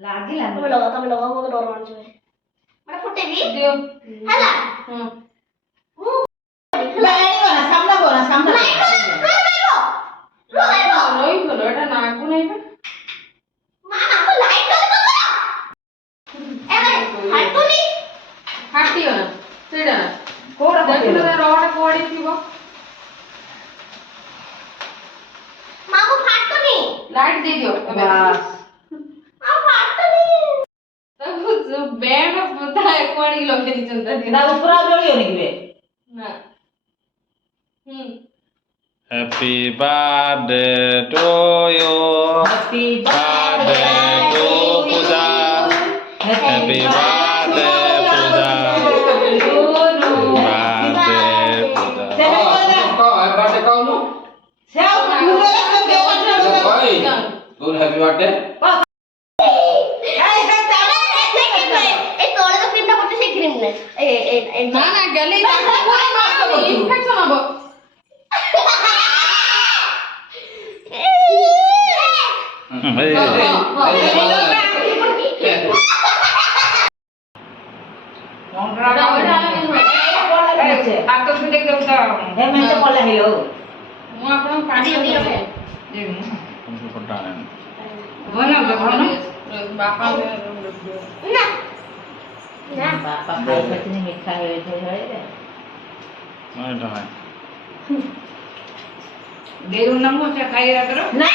ଲାଗିଲାନି। ତମେ ଲଗାଅ ମୋତେ ଡର ମାଡୁଛି ଭାଇ। ମାନେ ଫୁଟେଇବି ହେଲା ମୁଁ ସାମ୍ନା କର ସାମ୍ନା এটা নাকু নাই বে ମାମା କୁ ଲାଇଟ୍ କରି ଦବ ଏ ଭାଇ ହାତୁନି ফাটিও না সেটা না କୋଉଟା দেখুন ପକେଇଲ? রড পড়ি থিব ମାମା ফাটୁନି লাইট দিয়ে দিও তবে ବାସ୍। ମାମା ফাটୁନି তারপর ব্যান্ড পতা কোয়াড়ি লগে দিছন তা এটা উপরা জড়িওনি কিবে? না হুম Happy birthday to you. Happy Birthday to Pooja. Happy birthday Pooja. Birthday Pooja. birthday kau nu? সেও ঘুরে Good happy birthday. এই তোরে তো ক্রিমটা পড়ছে সেই ক্রিম নে এই না না গেলে ইনফেকশন হবে Hey. ওটা ওটা আমি হাত তো দেখে ওটা হে মেতে পড়লে হলো। ମୁଁ ଆପଣଙ୍କୁ ପାଣି ଦେବି ବାପା ନା ନା ବାପା ଖାଇଥିନି ମିଠା ହେଇଥାଏ No, এটা হয় ଦେଉନ ମୁଁ ସେ ଖାଇବା ତର ନା